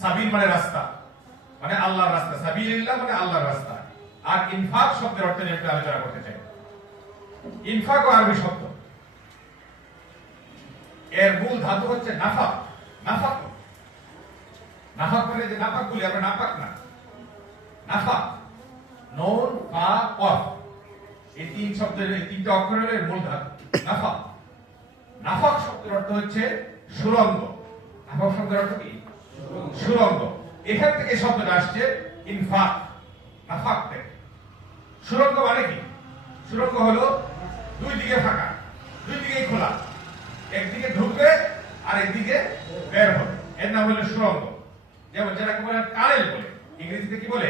সাবিল মানে রাস্তা, মানে আল্লাহর রাস্তা, সাবিলিল্লাহ মানে আল্লাহর রাস্তা। আর ইনফাক শব্দের অর্থ নিয়ে একটু আলোচনা করতে চাই। ইনফাক ও আরবি শব্দ, এর মূল ধাতু হচ্ছে নাফাক। নাফাক, নাফাক মানে যে নাফাক বলি আমরা, নাফাক না, নাফাক, নুন ফা কফ, এই তিন শব্দের, এই তিনটা অক্ষরের মূল ধাতু নাফাক। নাফাক শব্দের অর্থ হচ্ছে সুরঙ্গ। নাফাক শব্দের অর্থ কি? সুরঙ্গ। এখান থেকে শব্দটা আসছে ইনফাক, নাফাক থেকে। সুরঙ্গ মানে কি? সুরঙ্গ হলো দুই দিকে ফাঁকা, দুই দিকেই খোলা, একদিকে ঢুকবে আর একদিকে বের হবে, এর নাম হলো সুরঙ্গ। যেমন যেটাকে বলে টানেল বলে, ইংরেজিতে কি বলে?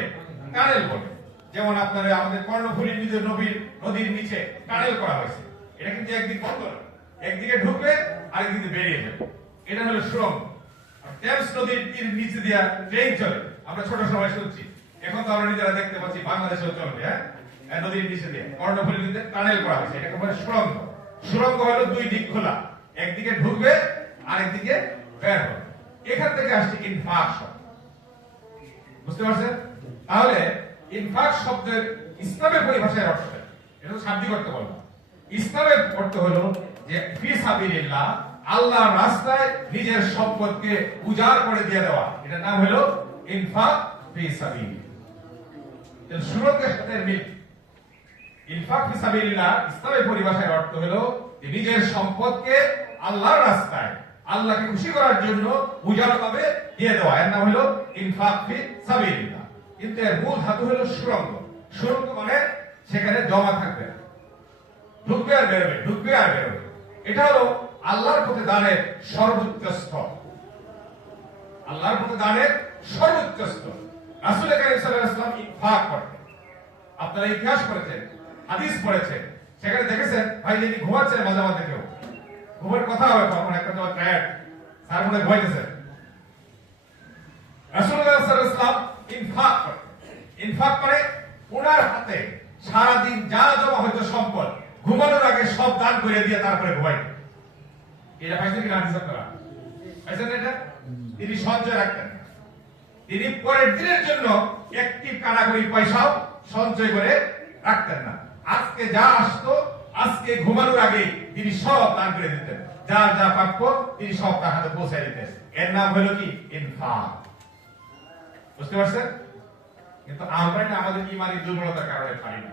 টানেল বলে। যেমন আপনারা আমাদের কর্ণফুলী নদীর নিচে টানেল করা হয়েছে, এটা কিন্তু একদিক বন্ধ না, একদিকে ঢুকবে আর একদিকে বেরিয়ে যাবে, এটা হলো সুরঙ্গ। টেমস নদীর নিচে দিয়া ট্রেন চলে, আমরা ছোট সময় শুনছি, এখন তো আমরা নিজেরা দেখতে পাচ্ছি বাংলাদেশেও চলবে। হ্যাঁ, নদীর নিচে দিয়ে কর্ণফুলী নদীতে টানেল করা হয়েছে, এটাকে বলে সুরঙ্গ। সুরঙ্গ হলো দুই দিক খোলা, একদিকে ঢুকবে আর একদিকে বের হবে। এখান থেকে আসছে ইনফাক শব্দ, বুঝতে পারছেন? তাহলে ইনফাক শব্দের ইসলামের পরিভাষায় অর্থ, এটা তো শাব্দিক অর্থ বলবো। ইসলামের অর্থ হলো যে ফি সাবিলিল্লাহ, আল্লাহর রাস্তায় নিজের সম্পদকে উজাড় করে দিয়ে দেওয়া, এটার নাম হলো ইনফাক ফি সাবিলিল্লাহ। এর সুরঙ্গের সাথে মিল। ইনফাক ফি সাবিলিল্লাহ ইসলামের পরিভাষায় অর্থ হলো নিজের সম্পদকে আল্লাহর রাস্তায়, আল্লাহকে খুশি করার জন্য উজাড়ভাবে দিয়ে দেওয়া, এর নাম হলো ইনফাক ফি সাবিলিল্লাহ। কিন্তু এর মূল ধাতু হলো সুরঙ্গ। সুরঙ্গ মানে সেখানে জমা থাকবে, ঢুকবে আর বেরোবে, ঢুকবে আর বেরোবে। এটা হলো আল্লাহর পথে দানের সর্বোচ্চ স্তর, আল্লাহর পথে দানের সর্বোচ্চ স্তর। রাসূল কারীম সাল্লাল্লাহু আলাইহি ওয়াসাল্লাম ইনফাক করতেন। আপনারা ইতিহাস পড়েছেন, হাদিস পড়েছেন, সেখানে দেখেছেন ভাই যিনি ঘুমাচ্ছেন মাঝে মাঝে, কেউ ঘুমের কথা হবে তখন একটা তোমার টায়ার্ড, তার মধ্যে ঘুমাইতেছেন, রাসূলুল্লাহ সাল্লাল্লাহু আলাইহি ওয়াসাল্লাম ইনফাক করতেন। ইনফাক করে ওনার হাতে সারাদিন যা জমা হয়তো সম্পদ, ঘুমানোর আগে সব দান করে দিয়ে তারপরে ঘুমাইতেন। এটা পাইছেন কিনা হাদিস আপনারা? পাইছেন এটা? তিনি সঞ্চয় রাখতেন, তিনি পরের দিনের জন্য একটি কানাকড়ি পয়সাও সঞ্চয় করে রাখতেন না। আজকে যা আসতো, আজকে ঘুমানোর আগে তিনি সব দান করে দিতেন, যা যা প্রাপ্য তিনি সব তার হাতে পৌঁছে দিতেন। এর নাম হলো কি? ইনফাক। বুঝতে পারছেন? কিন্তু আমরা এটা আমাদের ইমানি দুর্বলতার কারণে পারি না।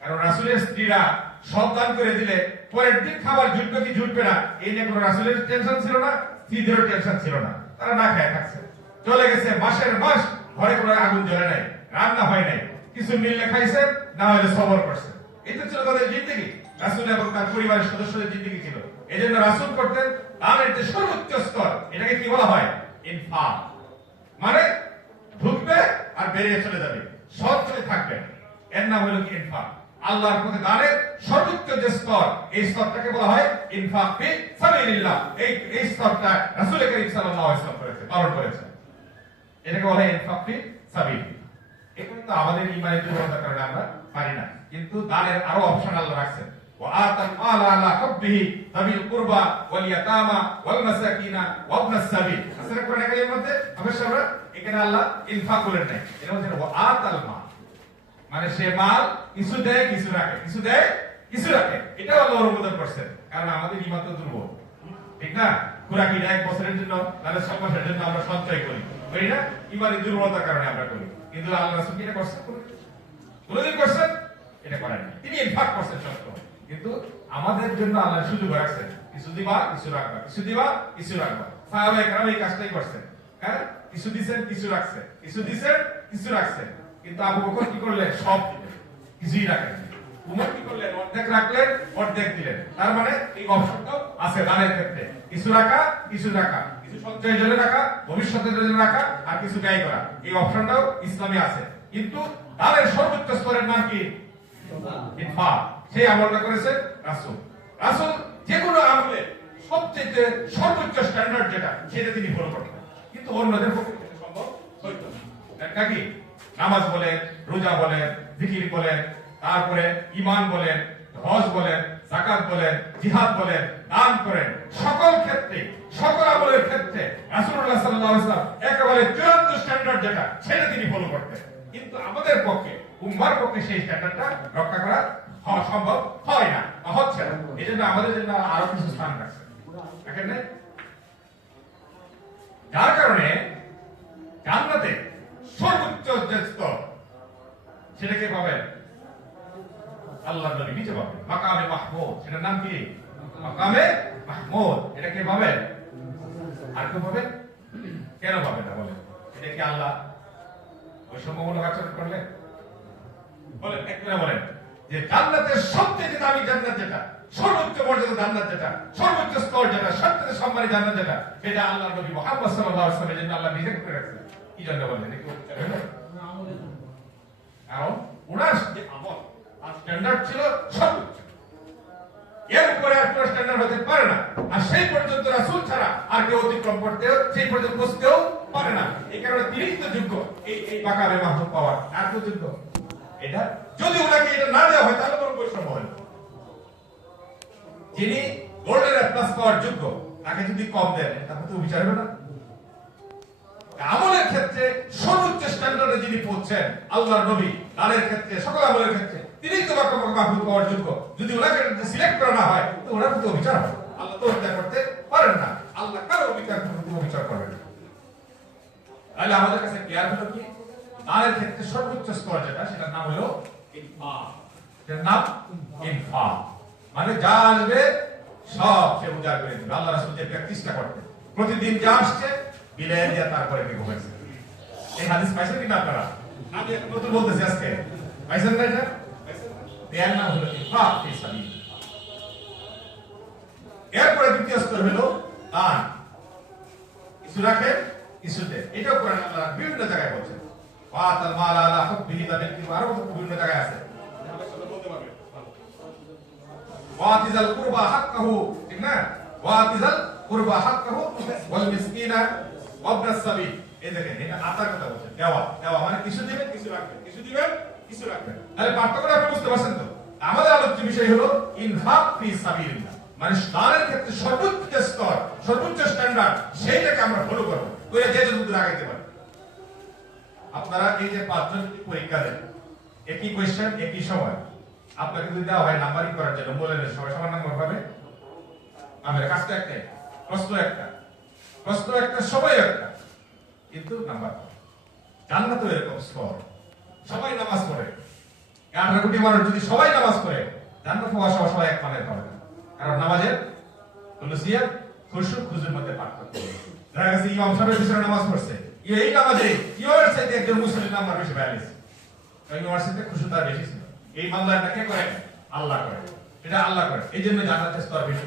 কারণ রাসূলের স্ত্রীরা সব দান করে দিলে পরের দিন খাবার জুটবে কি জুটবে না, এই নিয়ে কোনো রাসূলের টেনশন ছিল না, স্ত্রীদেরও টেনশন ছিল না। তারা না খেয়ে থাকছে, চলে গেছে মাসের মাস, ঘরে কোনো আগুন জ্বলে নাই, রান্না হয় নাই, কিছু মিললে খাইছে, না হলে সবর করছে। এটা ছিল তাদের জিন্দেগি। রাসূল এবং তার পরিবারের সদস্যদের জিন্দেগি ছিল। এই জন্য রাসূল করতেন দানের যে সর্বোচ্চ স্তর, এটাকে কি বলা হয়? ইনফাক। মানে ঢুকবে আর বেরিয়ে চলে যাবে, সঞ্চয় থাকবে, এর নাম হলো কি? ইনফাক। আল্লাহর পথে দানের সর্বোচ্চ যে স্তর, এই স্তরটাকে বলা হয় ইনফাক ফি সাবিলিল্লাহ। এই স্তরটা রাসূল কারীম সাল্লাল্লাহু আলাইহি ওয়াসাল্লাম পালন করেছেন। এটাকে বলা হয় ইনফাক ফি সাবিলিল্লাহ। এটা তো আমাদের ইমানি দুর্বলতার কারণে আমরা পারি না। কিন্তু দানের আরো অপশন আল্লাহ রাখছেন। ওয়া আতাল মাল আলা হুব্বিহি যাবিল কুরবা ওয়াল ইয়াতামা ওয়াল মাসাকিনা ওয়া ইবনাস সাবিল। আসলে কোরআন এর মধ্যে আমরা এখানে আল্লাহ ইনফাক বলেন নাই, এটা হচ্ছে ওয়া আতাল মাল, মানে সে মাল কিছু দেয় কিছু রাখে, কিছু দেয় কিছু রাখে। এটা আল্লাহ অনুমোদন করছেন, কারণ আমাদের ঈমান তো দুর্বল, ঠিক না? খোরাকি এক বছরের জন্য, তাহলে 6 মাসের জন্য আমরা সঞ্চয় করি না? ঈমানের দুর্বলতার কারণে আমরা করি। কিন্তু আল্লাহ রাসূল কি এটা করছেন? কোনদিন করছেন? এটা করেন না। তিনি ইনফাক করছেন সত্য, কিন্তু আমাদের জন্য আল্লাহ সুযোগ রাখছেন, কিছু দিবা কিছু রাখবা, কিছু দিবা কিছু রাখবা। সাহাবায়ে কেরাম এই কাজটাই করছেন। হ্যাঁ, কিছু দিবেন কিছু রাখছেন, কিছু দিবেন কিছু রাখছেন। কিন্তু আবু বকর কি করলেন? সব দিলেন, কিছুই রাখেন। উমর কি করলেন? অর্ধেক রাখলেন, অর্ধেক দিলেন। তার মানে এই অপশনটা আছে দানের ক্ষেত্রে, কিছু রাখা কিছু রাখা, কিছু সঞ্চয়ের জন্য রাখা, ভবিষ্যতের জন্য রাখা, আর কিছু ব্যয় করা। এই অপশনটাও ইসলামে আছে। কিন্তু দানের সর্বোচ্চ স্তরের নাম কি? ইনফাক। সেই আমলটা করেছে রাসূল। রাসূল যে কোনো আমলে সবচেয়ে সর্বোচ্চ স্ট্যান্ডার্ড যেটা, সেটা তিনি ফলো করতেন। কিন্তু অন্যদের পক্ষে সম্ভব হইতো না। এটা কি? নামাজ বলেন, রোজা বলেন, জিকির বলেন, তারপরে ঈমান বলেন, হজ বলেন, যাকাত বলেন, জিহাদ বলেন, দান করেন, সকল ক্ষেত্রে, সকল আমলের ক্ষেত্রে রাসূলুল্লাহ সাল্লাল্লাহু আলাইহি ওয়াসাল্লাম একেবারে চূড়ান্ত স্ট্যান্ডার্ড যেটা সেটা তিনি ফলো করতেন। কিন্তু আমাদের পক্ষে, উম্মার পক্ষে সেই স্ট্যান্ডার্ডটা রক্ষা করা সম্ভব হয় না, হচ্ছে না। এই জন্য আমাদের জন্য আরো কিছু স্থান রাখছে, এখানে যার কারণে জান্নাতে সর্বোচ্চ যে স্তর সেটা কে পাবেন? আল্লাহর নবী নিজে পাবেন, মাকামে মাহমুদ। সেটার নাম কি? মাকামে মাহমুদ। এটা কে পাবেন? আর কেউ পাবেন? কেন পাবেন না বলেন? এটা কি আল্লাহ ওই সম্ভাবনা আচরণ করলেন? বলেন, এক মিনিট বলেন যে জান্নাতের সবচেয়ে দামি জান্নাত যেটা, সর্বোচ্চ মর্যাদা জান্নাত যেটা, সর্বোচ্চ স্তর যেটা, সবচেয়ে সম্মানী জান্নাত যেটা, সেটা আল্লাহর নবী মুহাম্মদ সাল্লাল্লাহু আলাইহি ওয়াসাল্লামের জন্য আল্লাহ নিজে করে রাখছেন। কি জন্য বলেন? কারণ ওনার যে আমল আর স্ট্যান্ডার্ড ছিল সর্বোচ্চ, এর উপরে আর কোনো স্ট্যান্ডার্ড হতে পারে না। আর সেই পর্যন্ত রাসূল ছাড়া আর কেউ অতিক্রম করতেও, সেই পর্যন্ত পৌঁছতেও পারে না। এই কারণে তিনি তো যোগ্য এই মাকামে মাহমুদ পাওয়ার। আর কেউ যোগ্য? এটা যদি ওনাকে এটা না দেওয়া হয় তাহলে বড় বৈষম্য হয়। যিনি গোল্ডেন প্লাস পাওয়ার যোগ্য তাকে যদি কম দেন তাহলে তো বিচার হবে না। আমলের ক্ষেত্রে সর্বোচ্চ স্ট্যান্ডার্ডে যিনি পৌঁছেন আল্লাহর নবী, দানের ক্ষেত্রে, সকল আমলের ক্ষেত্রে তিনিই তো মাকামে মাহমুদ পাওয়ার যোগ্য। যদি ওনাকে সিলেক্ট করা না হয় তো ওনার প্রতি বিচার হবে। আল্লাহ তো বিচার করতে পারেন না, আল্লাহ কারো বিচার করবেন না। তাহলে আমাদের কাছে ক্লিয়ার হলো কি, দানের ক্ষেত্রে সর্বোচ্চ স্তর যেটা, সেটার নাম হলো ইনফাক। এর নাম ইনফাক, মানে যা আসবে সব সে উজাড় করে দিবে। আল্লাহ রাসূল যে প্র্যাকটিসটা করতেন, প্রতিদিন যা আসছে বিলিয়ে দিয়ে তারপরে কি ঘুমাইছে। এই হাদিস পাইছেন কিনা আপনারা? আমি এখন নতুন বলতেছি আজকে, পাইছেন না? এটা এর নাম হলো ইনফাক ফি সাবিলিল্লাহ। এরপরে দ্বিতীয় স্তর হলো দান, কিছু রাখেন কিছু দেন। এটাও কোরআন আল্লাহ বিভিন্ন জায়গায় বলছেন, ওয়াতাল মাল আলা হুববিহি, তাদের কি আরো বিভিন্ন জায়গায় আছে। ওয়াতিজাল কুরবা হাক্কাহু, ঠিক না? ওয়াতিজাল কুরবা হাক্কাহু ওয়াল মিসকিনা ওয়াবনাস সাবিল। এই দেখেন, এটা আতার কথা বলছেন। দেওয়া, দেওয়া মানে কিছু দিবেন কিছু রাখবেন, কিছু দিবেন কিছু রাখবেন। তাহলে পার্থক্যটা আপনি বুঝতে পারছেন তো? আমাদের আলোচ্য বিষয় হলো ইনফাক ফি সাবিলিল্লাহ, মানে দানের ক্ষেত্রে সর্বোচ্চ স্তর, সর্বোচ্চ স্ট্যান্ডার্ড, সেইটাকে আমরা ফলো করব, করে যে যতদূর আগাইতে পারি। আপনারা এই যে পাঁচজন পরীক্ষা দেন, একই কোয়েশ্চেন একই সময়, আপনাকে যদি দেওয়া হয় নাম্বারিং করার জন্য, বলেন সবাই সমান নাম্বার পাবে? আমাদের কাজটা একটাই, প্রশ্ন একটা, প্রশ্ন একটা, সময় একটা, কিন্তু নাম্বার জান্নাত এরকম স্তর। সবাই নামাজ পড়ে, 18 কোটি মানুষ যদি সবাই নামাজ পড়ে, জান্নাত হওয়া সবাই এক মানের পাবে না। কারণ নামাজের খুলুসিয়াত, খুশু খুজুর মধ্যে পার্থক্য। দেখা গেছে ইমাম সাহেবের পিছনে নামাজ পড়ছে, এই নামাজে ইমামের চাইতে একজন মুসলিম নাম্বার বেশি ব্যালেন্স, ইমামের চাইতে খুশু তার বেশি ছিল। এই মামলাটা কে করে? আল্লাহ করে, এটা আল্লাহ করে। এই জন্য জান্নাতের স্তর বেশি।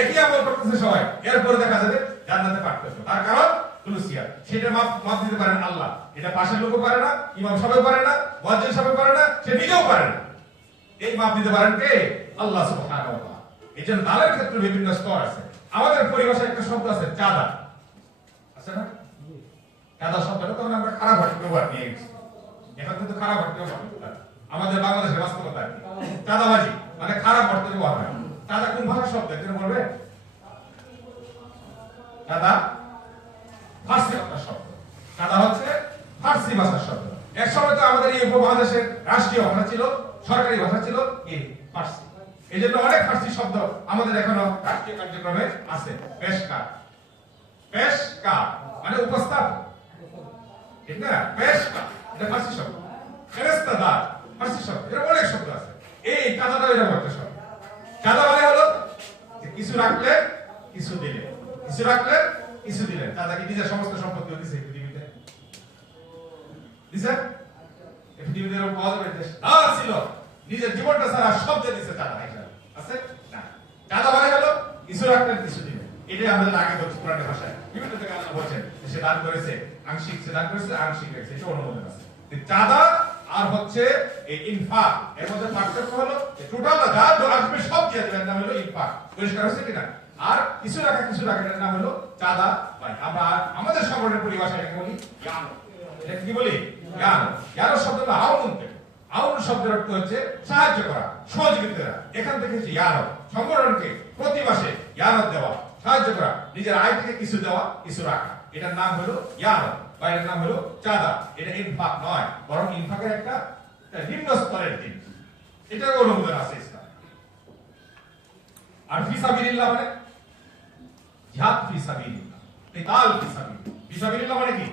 একই আমল করতেছে সবাই, এরপরে দেখা যাবে জান্নাতে পার্থক্য। তার কারণ খুলুসিয়াত, সেটা মাপ দিতে পারেন আল্লাহ। এটা পাশের লোকও পারে না, ইমাম সাহেব পারে না, মুয়াজ্জিন সাহেব পারে না, সে নিজেও পারে না। এই মাপ দিতে পারেন কে? আল্লাহ সুবহানাহু ওয়া তাআলা। এই জন্য দানের ক্ষেত্রে বিভিন্ন স্তর আছে। আমাদের পরিভাষায় একটা শব্দ আছে চাঁদা, আছে না? চাঁদা শব্দটা তখন আমরা খারাপ অর্থে ব্যবহার নিয়ে গেছি, এখন কিন্তু খারাপ অর্থে ব্যবহার হয়। আমাদের বাংলাদেশের বাস্তবতা আর কি, চাঁদাবাজি মানে খারাপ অর্থে ব্যবহার হয়। চাঁদা কোন ভাষার শব্দ একজন বলবে? চাঁদা ফার্সি ভাষার শব্দ। চাঁদা হচ্ছে ফার্সি ভাষার শব্দ। এক সময় তো আমাদের এই উপমহাদেশের রাষ্ট্রীয় ভাষা ছিল, সরকারি ভাষা ছিল এই ফার্সি। এই জন্য অনেক ফার্সি শব্দ আমাদের এখনো রাষ্ট্রীয় কার্যক্রমে আছে। পেশকার, পেশকার মানে উপস্থাপক, ঠিক না? পেশকার এটা ফার্সি শব্দ। ফেরেশতাদার ফার্সি শব্দ, এর অনেক শব্দ আছে। এই চাঁদাটা এরকম একটা শব্দ। চাঁদা মানে হলো যে কিছু রাখলে কিছু দিলে, কিছু রাখলে কিছু দিলেন। চাঁদা কি নিজের সমস্ত সম্পত্তি দিছে পৃথিবীতে? দিছে? এই পৃথিবীতে এরকম পাওয়া যাবে? না ছিল, নিজের জীবনটা সারা সব দিয়ে দিছে চাঁদা। আছে না? চাঁদা মানে হলো কিছু রাখলেন কিছু দিলেন। এটাই আমাদের আগে বলছি কোরআনের ভাষায়, বিভিন্ন জায়গায় আল্লাহ বলছেন সে দান করেছে আংশিক, সে দান করেছে আংশিক রেখেছে, এটা অনুমোদন আছে। চাঁদা আর হচ্ছে এই ইনফাক, এর মধ্যে পার্থক্য হলো টোটাল যা আসবে সব দিয়ে দেবেন, নাম হলো ইনফাক। পরিষ্কার হচ্ছে কিনা? আর কিছু রাখা কিছু রাখা, এর নাম হলো চাঁদা। ভাই আমরা আমাদের সংগঠনের পরিভাষায় এটাকে বলি জ্ঞান। এটা কি বলি? জ্ঞান। জ্ঞান শব্দটা আউন থেকে, আউন শব্দের অর্থ হচ্ছে সাহায্য করা, সহযোগিতা করা। এখান থেকে হচ্ছে ইয়ারব, সংগঠনকে প্রতি মাসে ইয়ারব দেওয়া, সাহায্য করা, নিজের আয় থেকে কিছু দেওয়া, কিছু রাখা। এটার নাম হলো ইয়ারব বা এর নাম হলো চাঁদা। এটা ইনফাক নয়, বরং ইনফাকের একটা নিম্ন স্তরের দিন। এটার অনুমোদন আছে ইসলাম। আর ফিসাবিলিল্লাহ মানে জিহাদ ফিসাবিলিল্লাহ, কিতাল ফিসাবিলিল্লাহ। ফিসাবিলিল্লাহ মানে কি?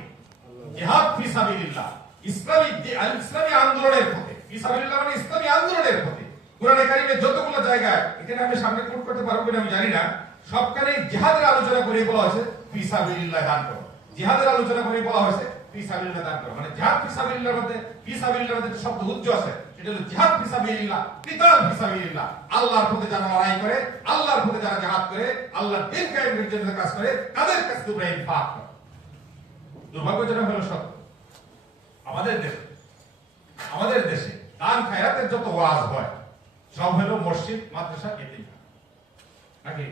জিহাদ ফিসাবিলিল্লাহ, ইসলামী আন্দোলনের পথে। ফিসাবিলিল্লাহ মানে ইসলামী আন্দোলনের পথে। কোরআনে কারীমে যতগুলো জায়গায়, এখানে আমি সামনে কোট করতে পারবো কিনা আমি জানি না, সবখানে জিহাদের আলোচনা করে বলা হয়েছে ফিসাবিলিল্লাহ দান করো। জিহাদের আলোচনা করে বলা হয়েছে ফিসাবিলিল্লাহ দান করো। মানে জিহাদ ফিসাবিলিল্লাহর মধ্যে, ফিসাবিলিল্লাহর মধ্যে শব্দ উজ্জ আছে। এটা হলো জিহাদ ফিসাবিলিল্লাহ, কিতাল ফিসাবিলিল্লাহ। আল্লাহর পথে যারা লড়াই করে, আল্লাহর পথে যারা জিহাদ করে, আল্লাহর দ্বীন কায়েমের জন্য কাজ করে, তাদের কাছে তোমরা ইনফাক করো। দুর্ভাগ্যজনক হলো সত্য, আমাদের দেশে দান খায়রাতের যত ওয়াজ হয় সব হলো মসজিদ, মাদ্রাসা, এতিমখানা। নাকি?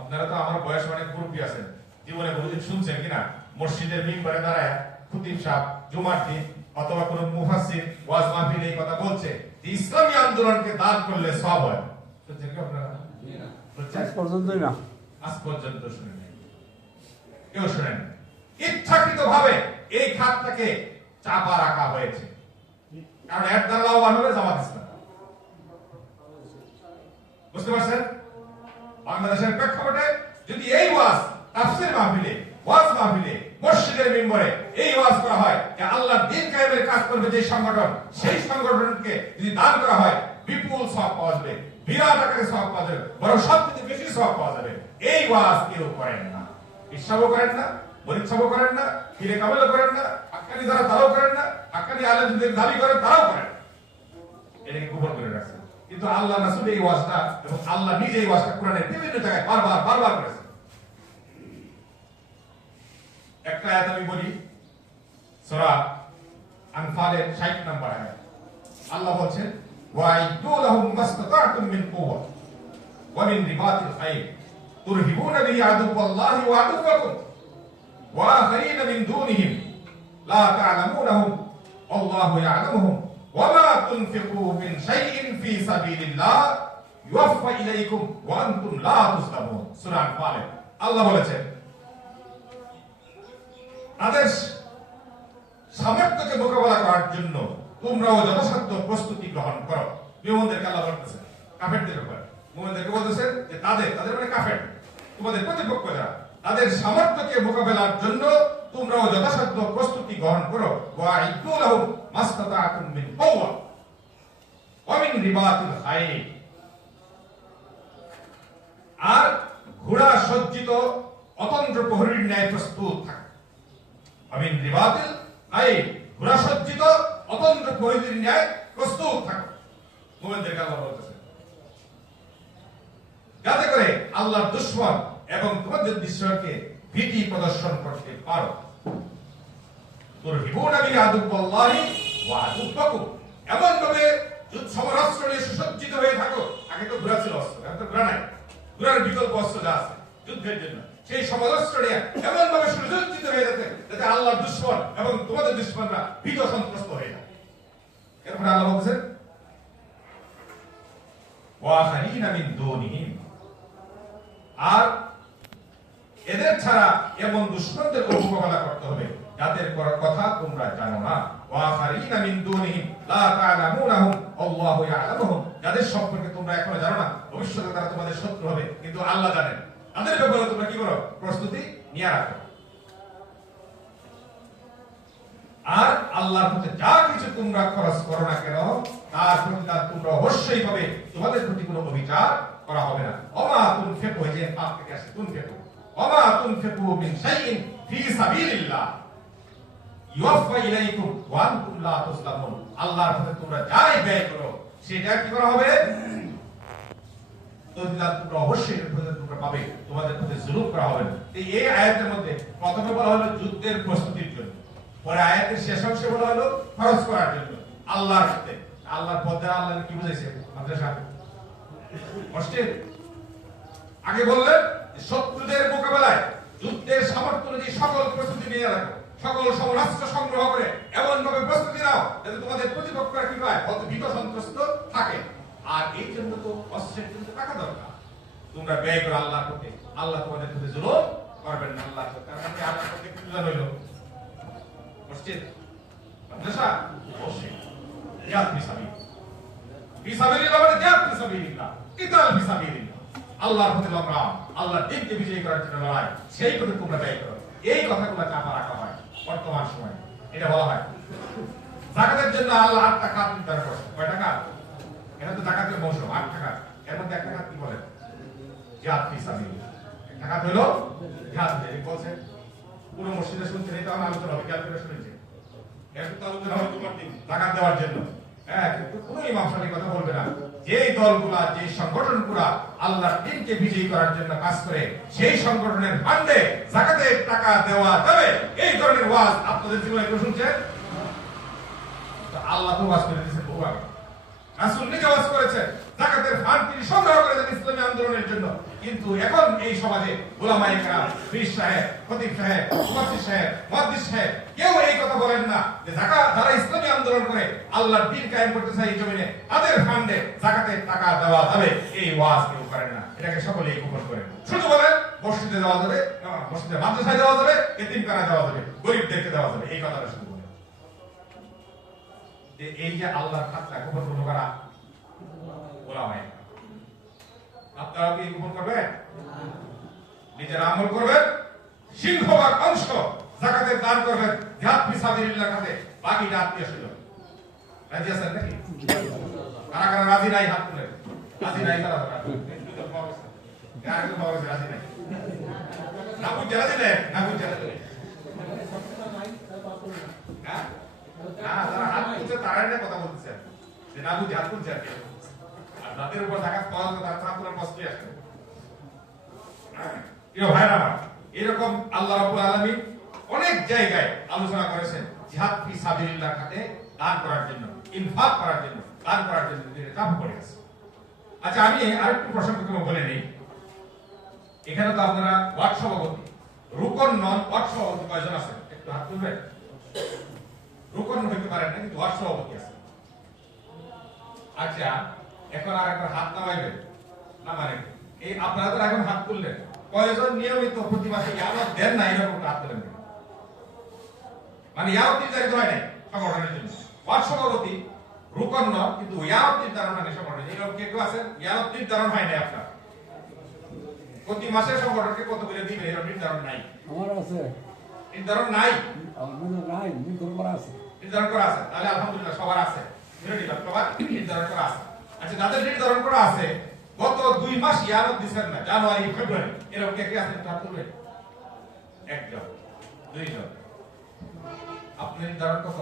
আপনারা তো আমার বয়স অনেক মুরব্বী আছেন, জীবনে বহুদিন শুনছেন কিনা মসজিদের মিম্বারে দাঁড়ায় খতিব সাহেব জুমার দিন অথবা কোন মুফাসসির ওয়াজ মাহফিলে এই কথা বলছে যে ইসলামী আন্দোলনকে দান করলে সওয়াব হয়। শুনছেন কি আপনারা? আজ পর্যন্ত শুনেন নাই, কেউ শুনেন। ইচ্ছাকৃতভাবে এই খাতটাকে চাপা রাখা হয়েছে, কারণ এর দ্বারা লাভবান হবে জামাত ইসলাম। বুঝতে পারছেন? বাংলাদেশের প্রেক্ষাপটে যদি এই ওয়াজ তাফসীর মাহফিলে, ওয়াজ মাহফিলে, মসজিদের মিম্বরে এই ওয়াজ করা হয় যে আল্লাহর দ্বীন কায়েমের কাজ করবে যে সংগঠন, সেই সংগঠনকে যদি দান করা হয় বিপুল সওয়াব পাওয়া যাবে, বিরাট আকারে সওয়াব পাওয়া যাবে, বরং সবচেয়ে বেশি সওয়াব পাওয়া যাবে। এই ওয়াজ কেউ করেন না, ইচ্ছাও করেন না, পরীক্ষাও করেন না, ফিরে কামেলও করেন না, হাক্কানি যারা তারাও করেন না, হাক্কানি আলেমদের দাবি করেন তারাও করেন। এটাকে গোপন করে রাখছেন। কিন্তু আল্লাহ রাসূল এই ওয়াজটা এবং আল্লাহ নিজে এই ওয়াজটা কোরআনের বিভিন্ন জায়গায় বারবার করেছেন। একটা আয়াত আমি বলি, সূরা আনফালের 60 নম্বর আয়াত। আল্লাহ বলছেন ওয়াইদু লাহুম মাসতাতা'তুম মিন কুওয়া ওয়া মিন রিবাতিল খাইল তুরহিবুনা বিহি আদুওয়াল্লাহি ওয়া আদুওয়াকুম ওয়া আখারিনা মিন দুনিহিম লা তা'লামুনহুম আল্লাহু ইয়া'লামুহুম ওয়া মা তুনফিকু মিন শাইইন ফি সাবিলিল্লাহ ইউওয়াফা ইলাইকুম ওয়া আনতুম লা তুজলামুন। সূরা আনফাল। আল্লাহ বলেছেন তাদের সামর্থ্যকে মোকাবেলা করার জন্য তোমরাও যথাসাধ্য প্রস্তুতি গ্রহণ করো। মুমিনদেরকে আল্লাহ বলতেছেন, কাফেরদের উপর মুমিনদেরকে বলতেছেন যে তাদের মানে কাফের, তোমাদের প্রতিপক্ষ যারা, তাদের সামর্থ্যকে মোকাবেলার জন্য তোমরাও যথাসাধ্য প্রস্তুতি গ্রহণ করো। ওয়াইদু লাহুম মাসতাতা'তুম মিন কুওয়া ওয়া মিন রিবাতিল খাইল। আর ঘোড়া সজ্জিত অতন্দ্র প্রহরীর ন্যায় প্রস্তুত থাকো। আমিন রিবাতিল খাইল, ঘোড়া সজ্জিত অতন্দ্র প্রহরীর ন্যায় প্রস্তুত থাকো। মুমিনদেরকে আল্লাহ বলতেছেন যাতে করে আল্লাহর দুশমন এবং তোমাদের দুশমনকে ভীতি প্রদর্শন করতে পারো। তুরহিবুনা বিহি আদুওয়াল্লাহি ওয়া আদুওয়াকুম, এমন ভাবে সমরাস্ত্র নিয়ে সুসজ্জিত হয়ে থাকো। আগে তো ঘোড়া ছিল অস্ত্র, এখন তো ঘোড়া নাই, ঘোড়ার বিকল্প অস্ত্র যা আছে যুদ্ধের জন্য, সেই সমরাস্ত্র নিয়ে এমন ভাবে সুসজ্জিত হয়ে যেতে যাতে আল্লাহর দুশমন এবং তোমাদের দুশমনরা ভীত সন্ত্রস্ত হয়ে যায়। এরপর আল্লাহ বলছেন ওয়া আখারিনা মিন দুনিহিম, আর এদের ছাড়া এমন দুশমনদের মোকাবেলা করতে হবে যাদের কথা তোমরা জানো না। ওয়া আখারিনা মিন দুনিহিম লা তা'লামুনহুম আল্লাহু ইয়া'লামুহুম, যাদের সম্পর্কে তোমরা এখনো জানো না, ভবিষ্যতে তারা তোমাদের শত্রু হবে কিন্তু আল্লাহ জানেন। তাদের ব্যাপারে তোমরা কি করো? প্রস্তুতি নিয়ে রাখো। আর আল্লাহর পথে যা কিছু তোমরা খরচ করো না কেন তার প্রতিদান তোমরা অবশ্যই পাবে, তোমাদের প্রতি কোনো অবিচার করা হবে না। ওমা তুনফিকু, যে পাপ থেকে আসে তুনফিকু, ওমা তুনফিকু মিন শাইইন ফি সাবিলিল্লাহ ইউওয়াফা ইলাইকুম ওয়া আনতুম লা তুজলামুন। আল্লাহর পথে তোমরা যাই ব্যয় করো সেটা কি করা হবে? প্রতিদান তোমরা অবশ্যই তোমরা পাবে, তোমাদের প্রতি জুলুম করা হবে না। এই আয়াতের মধ্যে প্রথমে বলা হলো যুদ্ধের প্রস্তুতির জন্য, পরে আয়াতের শেষ অংশে বলা হলো খরচ করার জন্য আল্লাহর পথে। আল্লাহর পথে আল্লাহ কি বুঝাইছে? মাদ্রাসা মসজিদ। আগে বললেন শত্রুদের মোকাবেলায় যুদ্ধের সামর্থ্য অনুযায়ী সকল প্রস্তুতি নিয়ে রাখো, সকল সমরাস্ত্র সংগ্রহ করে এমন ভাবে প্রস্তুতি নাও যাতে তোমাদের প্রতিপক্ষরা কি হয় অত ভীত সন্ত্রস্ত থাকে। আর এই জন্য তো অস্ত্রের জন্য টাকা দরকার। তোমরা ব্যয় করো আল্লাহর পথে, আল্লাহ তোমাদের প্রতি জুলুম করবেন না। আল্লাহ কারণ আমি আল্লাহর পথে কি জন্য হইল মসজিদ মাদ্রাসা মসজিদ জিহাদ ফিসাবিলিল্লাহ মানে জিহাদ ফিসাবিলিল্লাহ কিতাল ফিসাবিলিল্লাহ আল্লাহর পথে লড়াই, আল্লাহর দিনকে বিজয়ী করার জন্য লড়াই, সেই পথে তোমরা ব্যয় করো। এই কথাগুলো চাপা রাখা হয় বর্তমান সময়ে। এটা বলা হয় যাকাতের জন্য আল্লাহ 8 টাকা নির্ধারণ করেছে। কয় টাকা? এটা তো যাকাতের মৌসুম, 8 টাকা। এর মধ্যে 1 টাকা কি বলে? জিহাদ ফিসাবিলিল্লাহ। 1 টাকা হলো জিহাদ। এই বলছে পুরো মসজিদে শুনছেন, এটা আলোচনা হবে, খেয়াল করে শুনেছেন। এর তো আলোচনা হবে তোমার দিন যাকাত দেওয়ার জন্য। হ্যাঁ, কিন্তু কোন ইমাম সাহেব কথা বলবে না। যে দলগুলা, যে সংগঠনগুলা আল্লাহর দ্বীনকে বিজয়ী করার জন্য কাজ করে, সেই সংগঠনের ফান্ডে যাকাতের টাকা দেওয়া যাবে, এই ধরনের ওয়াজ আপনাদের জীবনে কেউ শুনছেন? আল্লাহ তো ওয়াজ করে দিয়েছেন বহু আগে। রাসূল নিজে ওয়াজ করেছেন, যাকাতের ফান্ড তিনি সংগ্রহ করেছেন ইসলামী আন্দোলনের জন্য। কিন্তু এখন এই সমাজে উলামায়ে কেরাম, পীর সাহেব, খতিব সাহেব, মুফাসসির সাহেব, মুহাদ্দিস সাহেব কেউ এই কথা বলেন না যে যাকাত যারা ইসলামী আন্দোলন করে আল্লাহর দ্বীন কায়েম করতে চায় এই জমিনে, তাদের ফান্ডে যাকাতের টাকা দেওয়া যাবে, এই ওয়াজ কেউ করেন না। এটাকে সকলেই গোপন করেন। শুধু বলেন মসজিদে দেওয়া যাবে, মসজিদে মাদ্রাসায় দেওয়া যাবে, এতিমখানায় দেওয়া যাবে, গরিবদেরকে দেওয়া যাবে, এই কথাটা শুধু বলেন। যে এই যে আল্লাহর খাতটা গোপন করবো কারা? ওলামায়ে। আপনারা কি গোপন করবেন? নিজেরা আমল করবেন, সিংহভাগ অংশ যাকাতের দান করবেন, জিহাদ ফিসাবিলিল্লাহ খাতে, বাকিটা আত্মীয়-স্বজন। রাজি আছেন নাকি? কারা কারা রাজি নাই হাত তুলেন। রাজি নাই কারা কারা? কারা কারা রাজি নাই? না বুঝে রাজি নেই, না বুঝে রাজি নেই। হ্যাঁ, না যারা হাত তুলছে তারাই না কথা বলতেছেন যে না বুঝে হাত তুলছে। আর যাদের উপর যাকাত পাওয়া যাবে তারা হাত তোলার কষ্টই আসে। প্রিয় ভাইরা আমার, এরকম আল্লাহ রাব্বুল আলামিন অনেক জায়গায় আলোচনা করেছেন জিহাদ ফিসাবিলিল্লাহ খাতে দান করার জন্য, ইনফাক করার জন্য, দান করার জন্য চাপ পড়ে আছে। আচ্ছা, আমি আরেকটু প্রসঙ্গ বলে নেই। এখানে তো আপনারা ওয়ার্ড সভাপতি, রুকন নন, ওয়ার্ড সভাপতি কয়জন আছেন? একটু হাত তুলবেন। রুকন হইতে পারেন না, কিন্তু ওয়ার্ড সভাপতি আছে। আচ্ছা, এখন আর একবার হাত নামাইবেন না, মানে এই আপনারা তো এখন হাত তুললেন, কয়জন নিয়মিত প্রতি মাসে ইয়ামত দেন না? এরকম হাত তুলেন, মানে ইয়ামত নির্ধারিত হয় নাই সংগঠনের জন্য। ওয়ার্ড সভাপতি রুকন নন, কিন্তু ইয়ামত নির্ধারণ হয় সংগঠনের। এরকম কেউ আছেন ইয়ামত নির্ধারণ হয় নাই আপনার? প্রতি মাসে সংগঠনকে কত করে দিবেন এরকম নির্ধারণ নাই? আমার আছে নির্ধারণ নাই? নাই, নির্ধারণ করা আছে। নির্ধারণ করা আছে, তাহলে আলহামদুলিল্লাহ সবার আছে, সবার নির্ধারণ করা আছে। আচ্ছা, যাদের নির্ধারণ করা আছে গত 2 মাস ইয়ামত দিবেন না, জানুয়ারি ফেব্রুয়ারি, এরকম কে আছেন? হাত তুলবেন। একজন, দুইজন। আপনি নির্ধারণ কত?